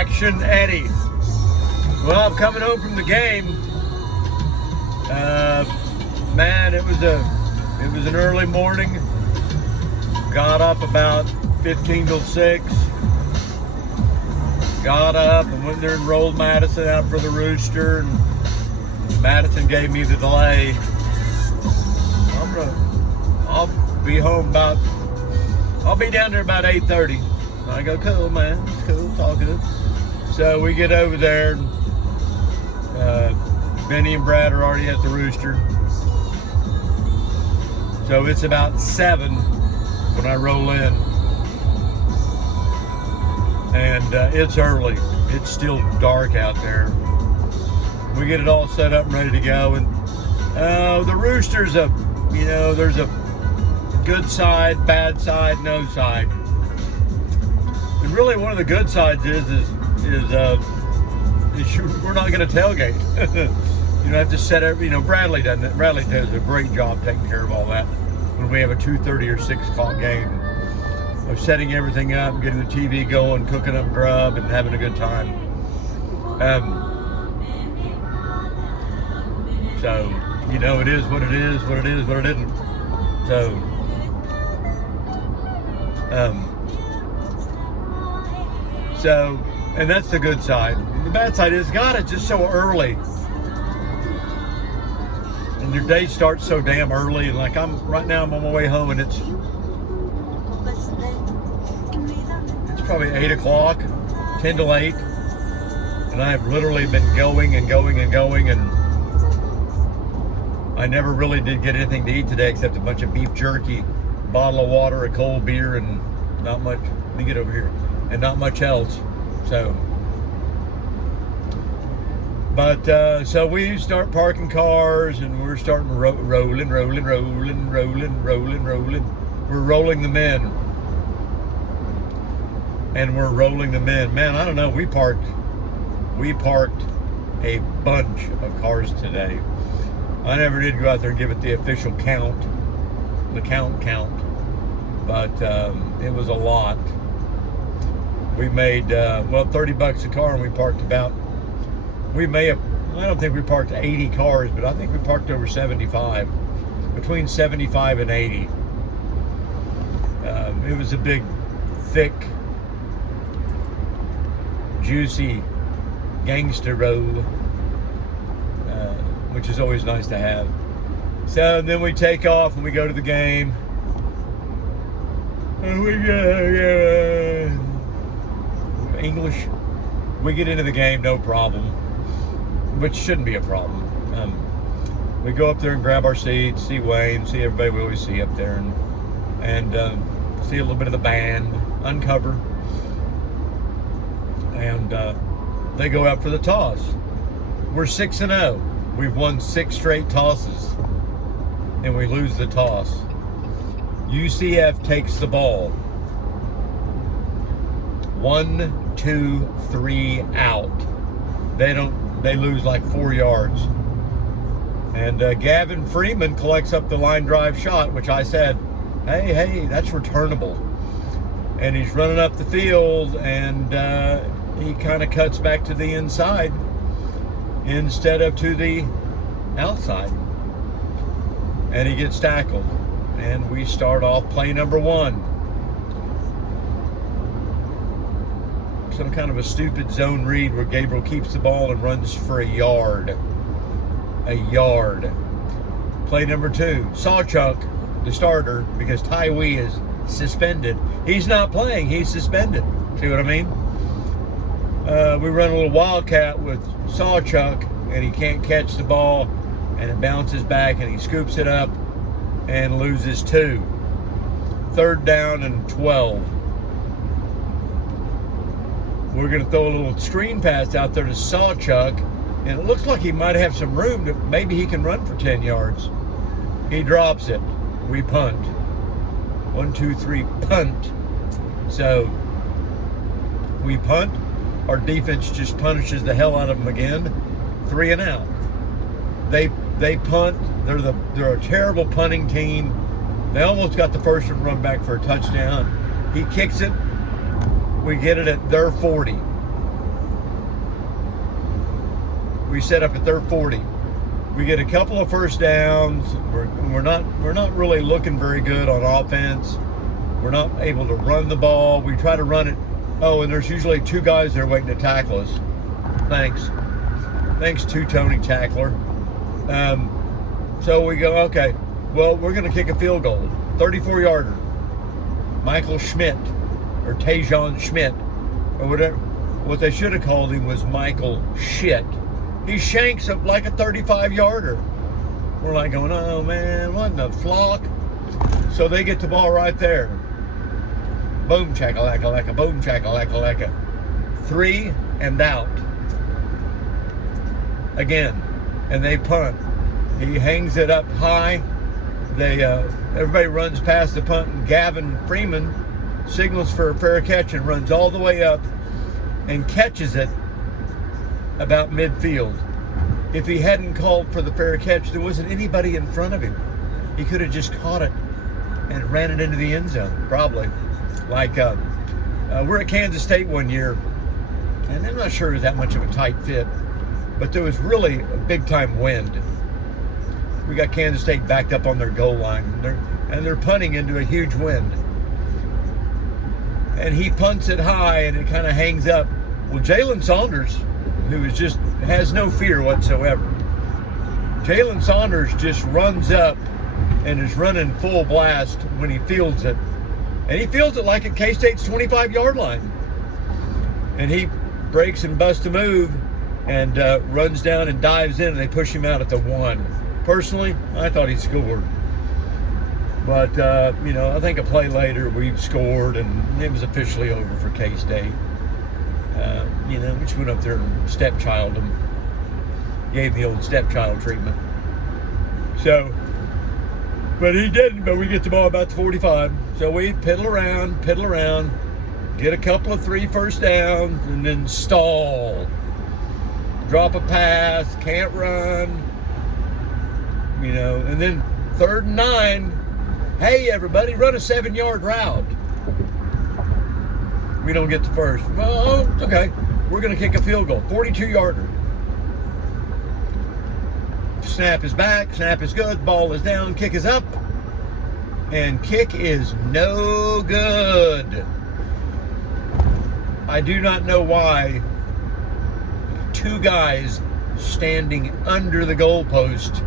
Action Eddie. Well, I'm coming home from the game. Man, it was an early morning. Got up about 15 till 6. Got up and went there and rolled Madison out for the rooster. And Madison gave me the delay. I'll be home I'll be down there about 8:30. I go, cool, man, it's cool, it's all good. So we get over there. Benny and Brad are already at the rooster. So it's about 7 when I roll in. And it's early. It's still dark out there. We get it all set up and ready to go. And the rooster's there's a good side, bad side, no side. And really one of the good sides is we're not going to tailgate. You don't have to set up, Bradley doesn't it. Bradley does a great job taking care of all that when we have a 2:30 or 6 o'clock game. Of setting everything up, getting the TV going, cooking up grub, and having a good time. So, it is what it is, what it is, what it isn't. So, and that's the good side. The bad side is, God, it's just so early. And your day starts so damn early. And like right now I'm on my way home and it's probably 8 o'clock, 10 till 8. And I have literally been going and going and going, and I never really did get anything to eat today except a bunch of beef jerky, bottle of water, a cold beer, and not much. Let me get over here. And not much else. So, but so we start parking cars, and we're starting rolling. We're rolling them in. And we're rolling them in. Man, I don't know. We parked a bunch of cars today. I never did go out there and give it the official count, the count, but it was a lot. We made $30 a car, and we parked I don't think we parked 80 cars, but I think we parked over 75, between 75 and 80. It was a big, thick, juicy gangster road, which is always nice to have. So then we take off and we go to the game. And we English. We get into the game, no problem, which shouldn't be a problem. We go up there and grab our seats, see Wayne, see everybody we always see up there, and see a little bit of the band, uncover. And they go out for the toss. We're 6-0. We've won 6 straight tosses, and we lose the toss. UCF takes the ball. 1, 2, 3 out. They lose like 4 yards. And Gavin Freeman collects up the line drive shot, which I said, hey, that's returnable. And he's running up the field, and he kind of cuts back to the inside instead of to the outside. And he gets tackled. And we start off play number 1. Some kind of a stupid zone read where Gabriel keeps the ball and runs for a yard. Play number 2, Sawchuk, the starter, because Tywee is suspended. He's not playing, he's suspended. See what I mean? We run a little wildcat with Sawchuk, and he can't catch the ball, and it bounces back, and he scoops it up and loses 2. 3rd down and 12. We're going to throw a little screen pass out there to Sawchuk, and it looks like he might have some room that maybe he can run for 10 yards. He drops it. We punt. 1, 2, 3, punt. So we punt. Our defense just punishes the hell out of them again. 3 and out. They punt. They're a terrible punting team. They almost got the first one run back for a touchdown. He kicks it. We get it at their 40. we set up at their 40. We get a couple of first downs. We're not really looking very good on offense. We're not able to run the ball. We try to run it. Oh, and there's usually two guys there waiting to tackle us. Thanks to Tony Tackler. So we go, okay, well, we're going to kick a field goal, 34-yarder. Michael Schmidt, or Tajon Schmidt, or whatever. What they should have called him was Michael Shit. He shanks up like a 35-yarder. We're like going, oh man, what in the flock? So they get the ball right there. Boom, chaka-laka-laka, boom, chaka-laka-laka. 3 and out. Again, and they punt. He hangs it up high. Everybody runs past the punt, and Gavin Freeman signals for a fair catch and runs all the way up and catches it about midfield. If he hadn't called for the fair catch, there wasn't anybody in front of him. He could have just caught it and ran it into the end zone, probably. Like, we're at Kansas State one year, and I'm not sure it was that much of a tight fit, but there was really a big-time wind. We got Kansas State backed up on their goal line, and they're punting into a huge wind. And he punts it high, and it kind of hangs up. Well, Jalen Saunders, who has no fear whatsoever. Jalen Saunders just runs up and is running full blast when he fields it. And he fields it like at K-State's 25-yard line. And he breaks and busts a move and runs down and dives in, and they push him out at the 1. Personally, I thought he scored. But, I think a play later we scored, and it was officially over for K-State. We just went up there and stepchild them. Gave the old stepchild treatment. So, but he didn't, but we get the ball about the 45. So we piddle around, get a couple of 3 first downs, and then stall. Drop a pass, can't run. And then 3rd and 9, hey everybody, run a 7-yard route. We don't get the first. Well, it's okay. We're going to kick a field goal, 42-yarder. Snap is back, snap is good, ball is down, kick is up, and kick is no good. I do not know why 2 guys standing under the goalpost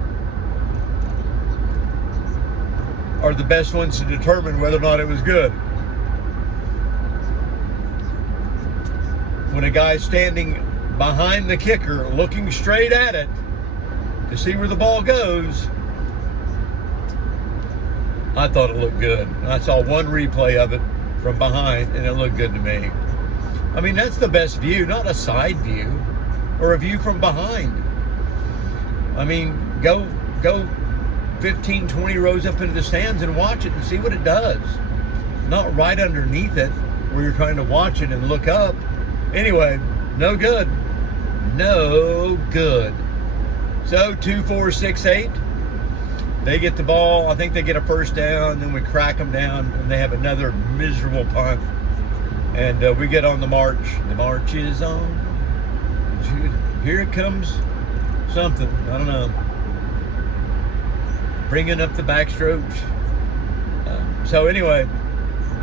are the best ones to determine whether or not it was good. When a guy's standing behind the kicker looking straight at it to see where the ball goes, I thought it looked good. I saw one replay of it from behind, and it looked good to me. I mean, that's the best view, not a side view or a view from behind. I mean, go 15, 20 rows up into the stands and watch it and see what it does. Not right underneath it where you're trying to watch it and look up. Anyway, no good. No good. So 2, 4, 6, 8. They get the ball. I think they get a first down. Then we crack them down, and they have another miserable punt. And we get on the march. The march is on. Here it comes. Something. I don't know. Bringing up the backstrokes. So anyway,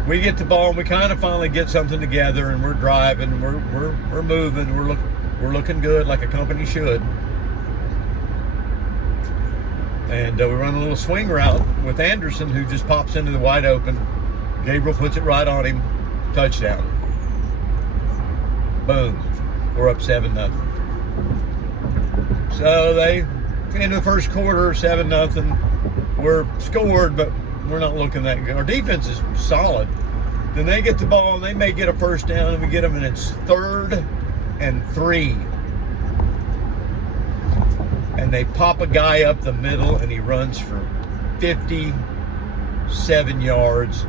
we get the ball, and we kind of finally get something together, and we're driving. We're moving. We're looking good, like a company should. And we run a little swing route with Anderson, who just pops into the wide open. Gabriel puts it right on him. Touchdown. Boom. We're up 7-0. So they, in the first quarter, 7-0. We're scored, but we're not looking that good. Our defense is solid. Then they get the ball, and they may get a first down, and we get them, and it's 3rd and 3. And they pop a guy up the middle, and he runs for 57 yards,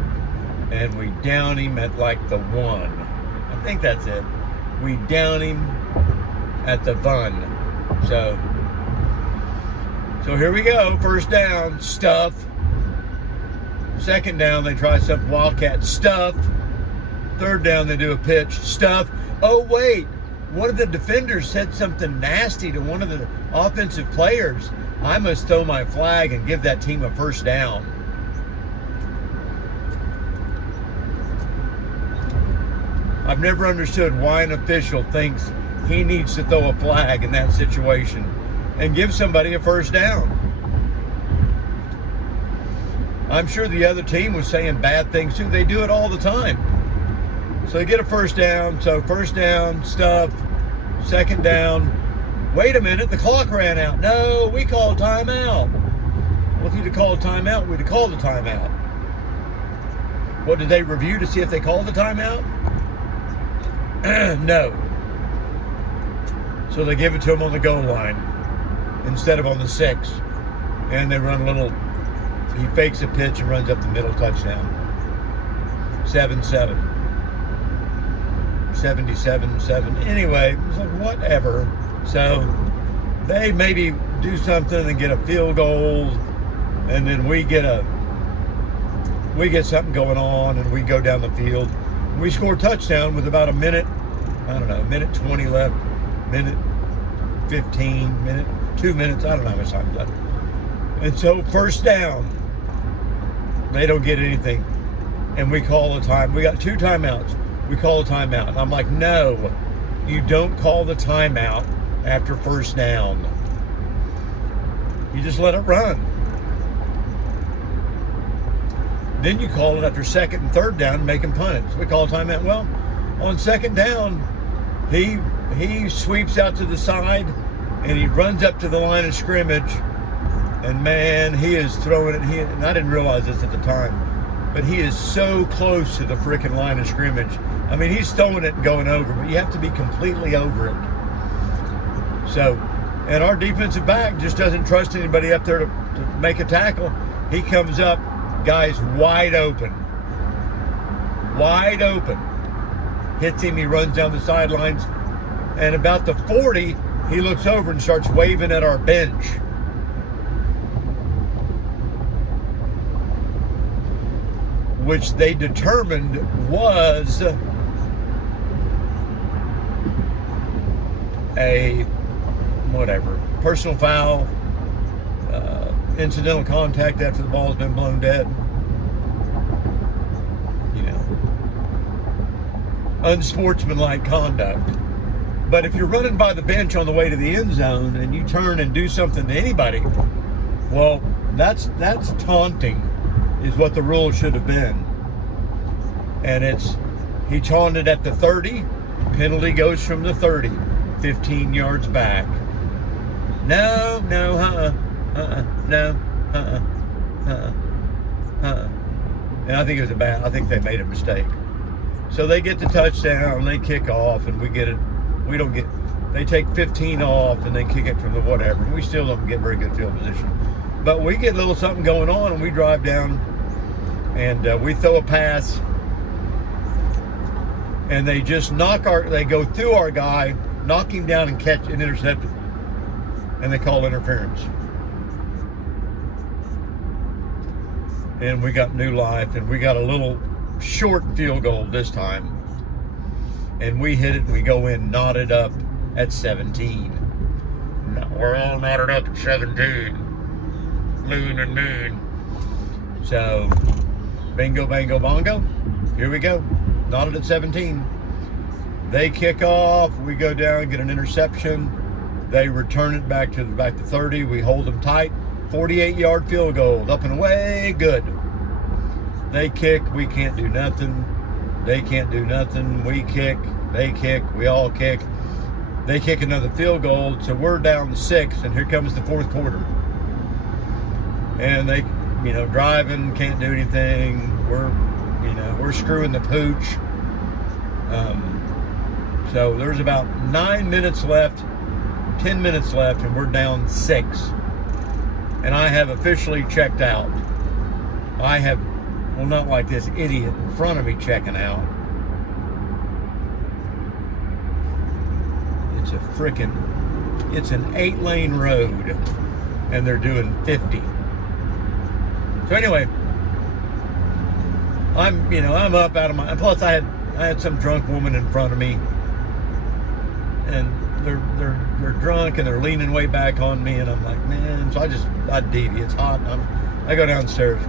and we down him at like the 1. I think that's it. We down him at the 1. So here we go. First down, stuff. Second down, they try some wildcat stuff. Third down, they do a pitch, stuff. Oh, wait. one of the defenders said something nasty to one of the offensive players, I must throw my flag and give that team a first down. I've never understood why an official thinks he needs to throw a flag in that situation and give somebody a first down. I'm sure the other team was saying bad things too. They do it all the time. So they get a first down. So first down, stuff, second down. Wait a minute, the clock ran out. No, we called timeout. Well, if you'd have called timeout, we'd have called a timeout. What, did they review to see if they called the timeout? No. So they give it to him on the goal line instead of on the 6. And they run a little, he fakes a pitch and runs up the middle, touchdown. 7-7. 77-7. Anyway, it was like, whatever. So they maybe do something and get a field goal, and then we get something going on, and we go down the field. We score a touchdown with about a minute, I don't know, minute 20 left, minute 15, 2 minutes, I don't know how much time left. And so first down, they don't get anything. And we call a time. We got 2 timeouts. We call a timeout. And I'm like, no, you don't call the timeout after first down. You just let it run. Then you call it after second and third down and make him punt it. So we call a timeout. Well, on second down, he sweeps out to the side and he runs up to the line of scrimmage. And man, he is throwing it. And I didn't realize this at the time, but he is so close to the freaking line of scrimmage. I mean, he's throwing it and going over, but you have to be completely over it. So, and our defensive back just doesn't trust anybody up there to make a tackle. He comes up, guy's wide open. Wide open. Hits him, he runs down the sidelines. And about the 40, he looks over and starts waving at our bench. Which they determined was a personal foul, incidental contact after the ball's been blown dead. You know, unsportsmanlike conduct. But if you're running by the bench on the way to the end zone and you turn and do something to anybody, well, that's taunting, is what the rule should have been. And he taunted at the 30, penalty goes from the 30, 15 yards back. No, And I think it was I think they made a mistake. So they get the touchdown, they kick off, and we get it. We don't get, they take 15 off and they kick it from the whatever. We still don't get very good field position. But we get a little something going on and we drive down and we throw a pass and they just they go through our guy, knock him down and catch and intercept him. And they call interference. And we got new life and we got a little short field goal this time. And we hit it and we go in knotted up at 17. No, we're all knotted up at 17. Moon and moon. So, bingo, bango, bongo. Here we go. Knotted at 17. They kick off. We go down, get an interception. They return it back to 30. We hold them tight. 48-yard field goal. Up and away. Good. They kick. We can't do nothing. They can't do nothing. We kick. They kick. We all kick. They kick another field goal. So we're down 6, and here comes the fourth quarter. And they, driving, can't do anything. We're screwing the pooch. So there's about 9 minutes left, 10 minutes left, and we're down 6. And I have officially checked out. I have, well, not like this idiot in front of me checking out. It's an 8-lane road, and they're doing 50. So anyway, I'm up out of my, plus I had some drunk woman in front of me. they're drunk and they're leaning way back on me, and I'm like, man. So I DD. It's hot. I go downstairs,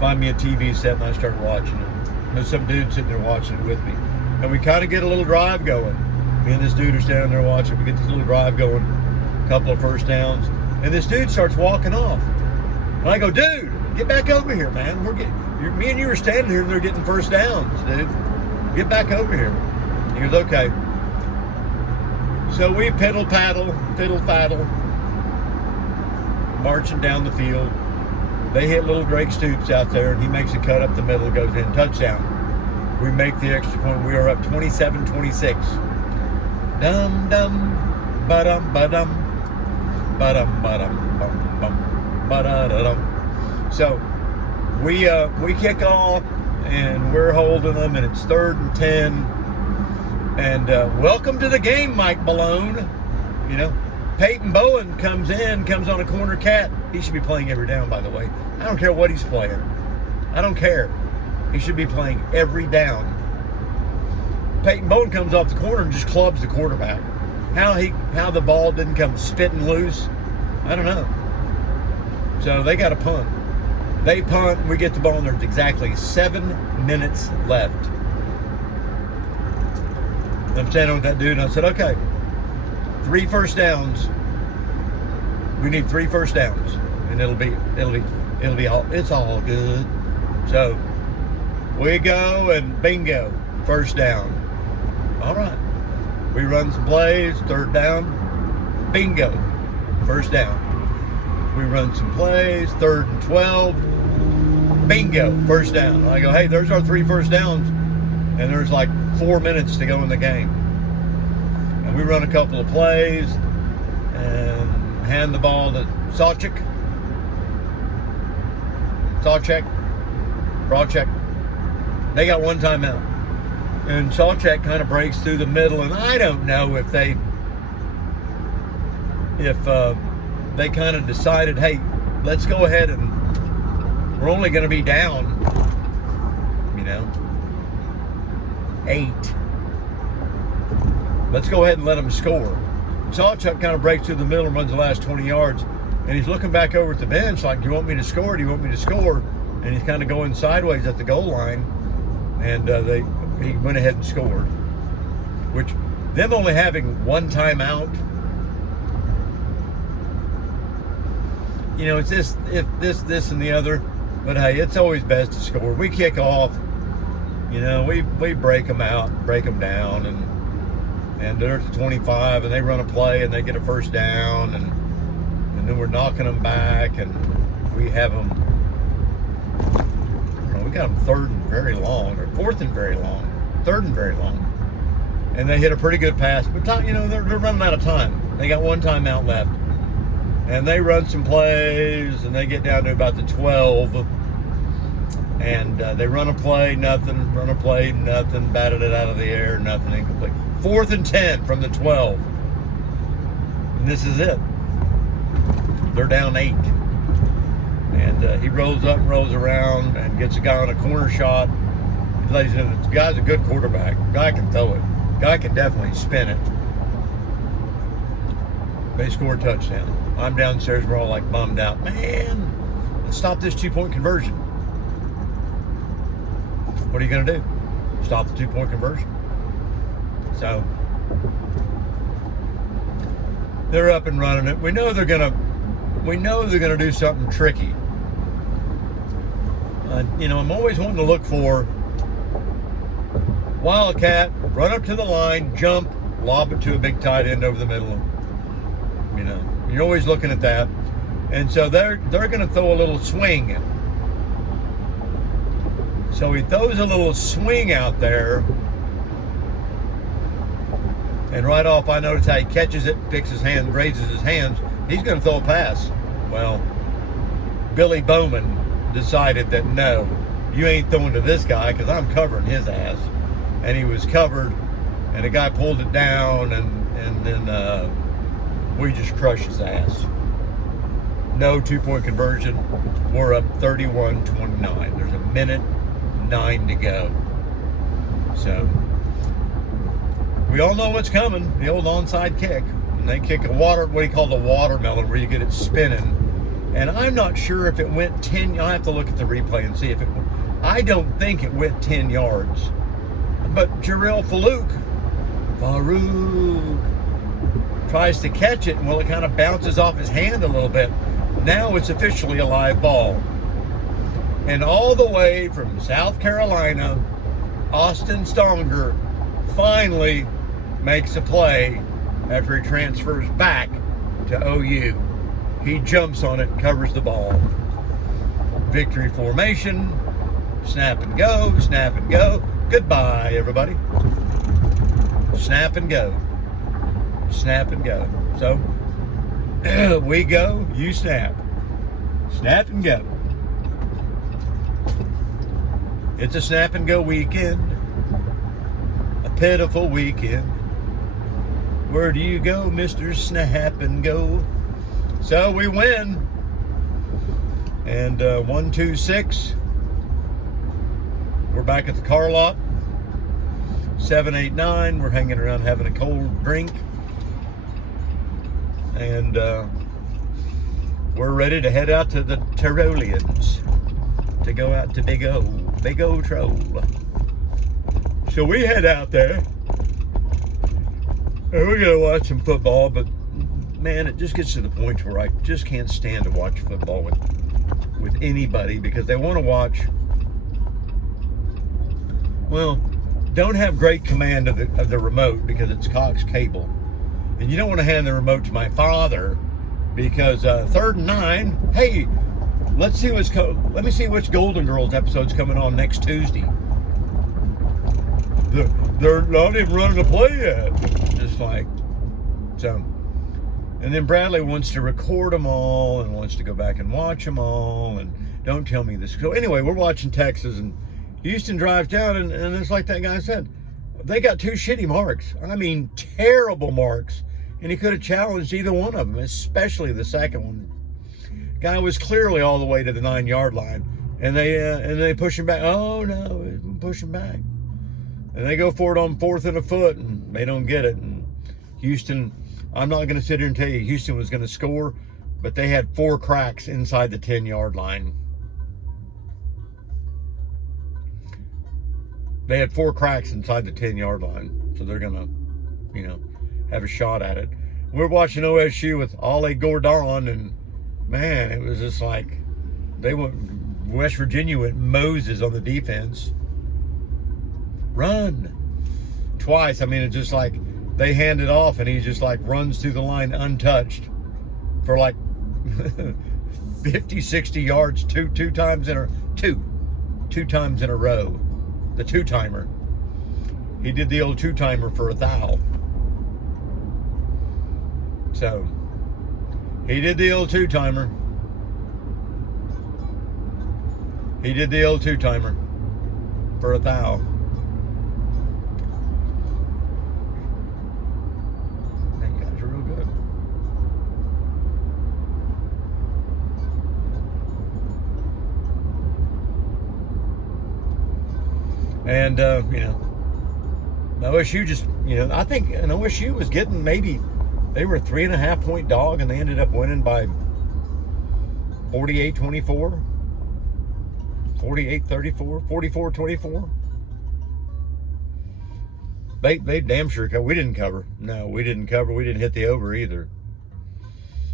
find me a TV set, and I start watching it. There's some dude sitting there watching it with me, and we kind of get a little drive going. Me and this dude are standing there watching. We get this little drive going, a couple of first downs, and this dude starts walking off. And I go, dude, get back over here, man. Me and you are standing here, and they're getting first downs, dude. Get back over here. He goes, okay. So we fiddle faddle, marching down the field. They hit little Drake Stoops out there, and he makes a cut up the middle, goes in, touchdown. We make the extra point. We are up 27-26. Dum dum, ba-dum, ba-dum, ba-dum, ba-dum, bum, bum, ba-da-da-dum. So we kick off, and we're holding them, and it's 3rd and 10. And welcome to the game, Mike Malone. You know, Peyton Bowen comes on a corner cat. He should be playing every down, by the way. I don't care what he's playing. I don't care. He should be playing every down. Peyton Bowen comes off the corner and just clubs the quarterback. How the ball didn't come spitting loose, I don't know. So they got to punt. They punt, and we get the ball, and there's exactly 7 minutes left. I'm standing with that dude, and I said, okay, 3 first downs. We need 3 first downs, and it's all good. So we go, and bingo, first down. All right. We run some plays, 3rd down, bingo, first down. We run some plays, 3rd and 12, bingo, first down. I go, hey, there's our 3 first downs, and there's like 4 minutes to go in the game. And we run a couple of plays and hand the ball to Sawcheck. They got 1 timeout. And Sawcheck kind of breaks through the middle, and I don't know if they kind of decided, hey, let's go ahead, and we're only going to be down, 8. Let's go ahead and let them score. Sawcheck kind of breaks through the middle and runs the last 20 yards, and he's looking back over at the bench like, do you want me to score? Do you want me to score? And he's kind of going sideways at the goal line, and he went ahead and scored. Which, them only having 1 timeout, it's this and the other, but hey, it's always best to score. We kick off, we break them down, and they're at the 25, and they run a play, and they get a first down, and then we're knocking them back, and we have them, we got them 3rd and very long, or 4th and very long, 3rd and very long, and they hit a pretty good pass, but they're running out of time. They got 1 timeout left, and they run some plays, and they get down to about the 12, and they run a play, nothing, batted it out of the air, nothing, incomplete. 4th and 10 from the 12, and this is it. They're down 8, and he rolls up and rolls around and gets a guy on a corner shot. Ladies and gentlemen, the guy's a good quarterback. The guy can throw it. The guy can definitely spin it. They score a touchdown. I'm downstairs, we're all like bummed out. Man, let's stop this 2-point conversion. What are you going to do? Stop the 2-point conversion. So they're up and running it. We know they're gonna do something tricky. I'm always wanting to look for wildcat, run up to the line, jump, lob it to a big tight end over the middle. You're always looking at that. And so they're going to throw a little swing. So he throws a little swing out there. And right off, I notice how he catches it, picks his hand, raises his hands. He's going to throw a pass. Well, Billy Bowman decided that no, you ain't throwing to this guy because I'm covering his ass. And he was covered, and the guy pulled it down, and then we just crushed his ass. No 2-point conversion. We're up 31-29. There's 1:09 to go. So we all know what's coming, the old onside kick. And they kick what he called a watermelon, where you get it spinning. And I'm not sure if it went 10, I'll have to look at the replay and see if it, I don't think it went 10 yards. But Jarrell Farouk tries to catch it, and well, it kind of bounces off his hand a little bit. Now it's officially a live ball. And all the way from South Carolina, Austin Stonger finally makes a play after he transfers back to OU. He jumps on it, covers the ball. Victory formation, snap and go, snap and go. Goodbye, everybody. Snap and go. Snap and go. So, we go, you snap. Snap and go. It's a snap and go weekend. A pitiful weekend. Where do you go, Mr. Snap and Go? So we win. And 1-2-6. We're back at the car lot. 7-8-9. We're hanging around having a cold drink. And we're ready to head out to the Tyroleans to go out to Big O Troll. So we head out there. And we're gonna watch some football, but man, it just gets to the point where I just can't stand to watch football with anybody, because they want to watch, well, don't have great command of the remote because it's Cox cable, and you don't want to hand the remote to my father because 3rd and 9. Hey, let me see which Golden Girls episode's coming on next Tuesday. They're not even running a play yet. Just like, so. And then Bradley wants to record them all and wants to go back and watch them all. And don't tell me this. So anyway, we're watching Texas, and Houston drives down, and it's like that guy said. They got 2 shitty marks. I mean, terrible marks. And he could have challenged either one of them, especially the second one. Guy was clearly all the way to the 9-yard line. And they push him back. Oh, no, push him back. And they go for it on 4th and a foot, and they don't get it. And Houston, I'm not going to sit here and tell you Houston was going to score, but they had 4 cracks inside the 10-yard line. They had 4 cracks inside the 10-yard line. So they're going to, have a shot at it. We're watching OSU with Ale Gordon, and man, it was just like West Virginia went Moses on the defense. Run twice. I mean, it's just like they hand it off, and he just like runs through the line untouched for like 50, 60 yards two times in a row. The 2-timer. He did the old 2-timer for a thou. So he did the old 2-timer. He did the old 2-timer for a thou. And, OSU just, I think an OSU was getting maybe, they were a 3.5 point dog, and they ended up winning by 48-24, 48-34, 44-24. They damn sure covered. We didn't cover. No, we didn't cover. We didn't hit the over either.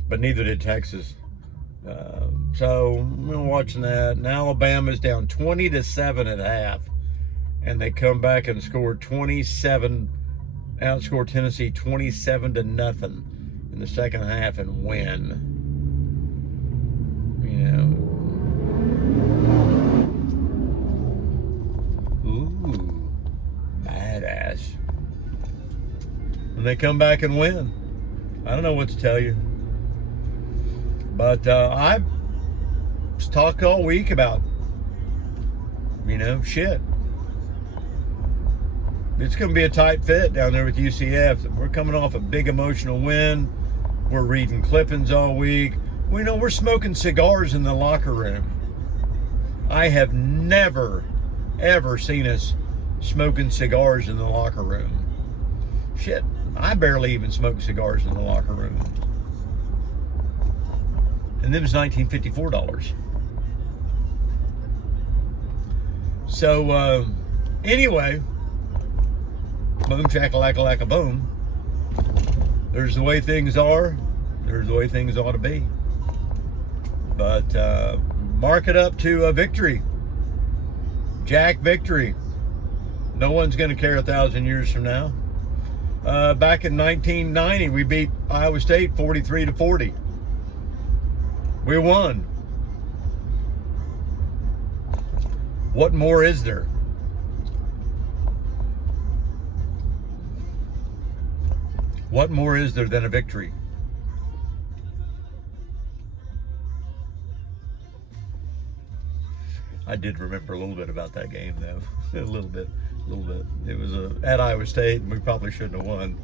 But neither did Texas. So we're watching that. And Alabama's down 20-7 at half. And they come back and score 27, outscore Tennessee 27-0 in the second half and win. Ooh, badass. And they come back and win. I don't know what to tell you. But I've talked all week about, shit. It's going to be a tight fit down there with UCF. We're coming off a big emotional win. We're reading clippings all week. We're smoking cigars in the locker room. I have never, ever seen us smoking cigars in the locker room. Shit, I barely even smoke cigars in the locker room. And them was $1954. So, anyway, boom, shakalaka, boom. There's the way things are. There's the way things ought to be. But mark it up to a victory. Jack victory. No one's going to care 1,000 years from now. Back in 1990, we beat Iowa State 43-40. We won. What more is there? What more is there than a victory? I did remember a little bit about that game, though. a little bit. It was at Iowa State, and we probably shouldn't have won.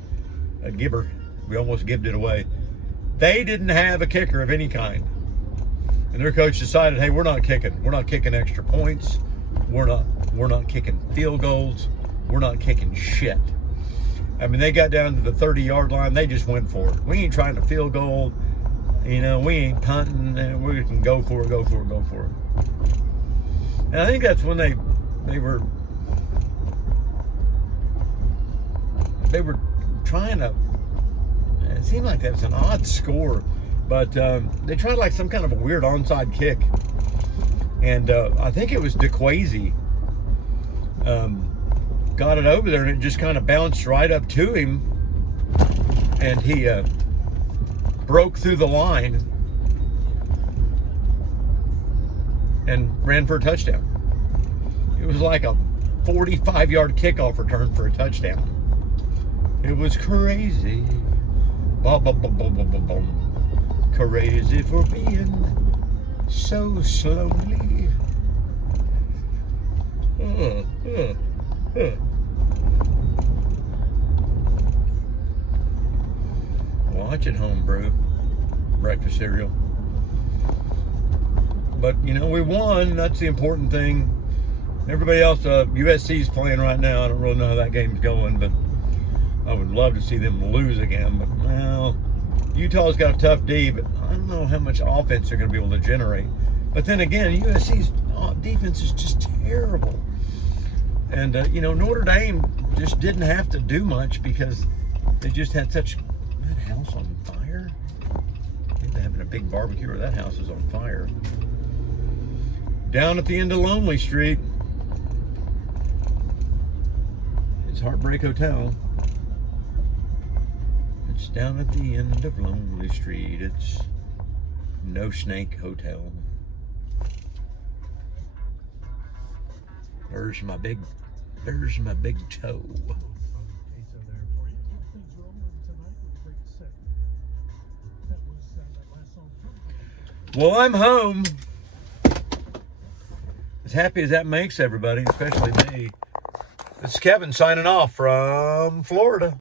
A gibber. We almost gibbed it away. They didn't have a kicker of any kind. And their coach decided, hey, we're not kicking. We're not kicking extra points. We're not kicking field goals. We're not kicking shit. I mean, they got down to the 30-yard line. They just went for it. We ain't trying to field goal. You know, we ain't punting. And we can go for it. And I think that's when they were trying to. It seemed like that was an odd score, but they tried like some kind of a weird onside kick, and I think it was DeQuazy got it over there, and it just kind of bounced right up to him, and he broke through the line and ran for a touchdown. It was like a 45-yard kickoff return for a touchdown. It was crazy. Crazy for being so slowly. Watch it, homebrew. Breakfast cereal. But, you know, we won. That's the important thing. Everybody else, USC's playing right now. I don't really know how that game's going, but I would love to see them lose again. But, well, Utah's got a tough D, but I don't know how much offense they're going to be able to generate. But then again, USC's defense is just terrible. And, you know, Notre Dame just didn't have to do much because they just had such... That house on fire? They're having a big barbecue or that house is on fire. Down at the end of Lonely Street, it's Heartbreak Hotel. It's down at the end of Lonely Street. It's No Snake Hotel. There's my big toe. Well, I'm home. As happy as that makes everybody, especially me. It's Kevin signing off from Florida.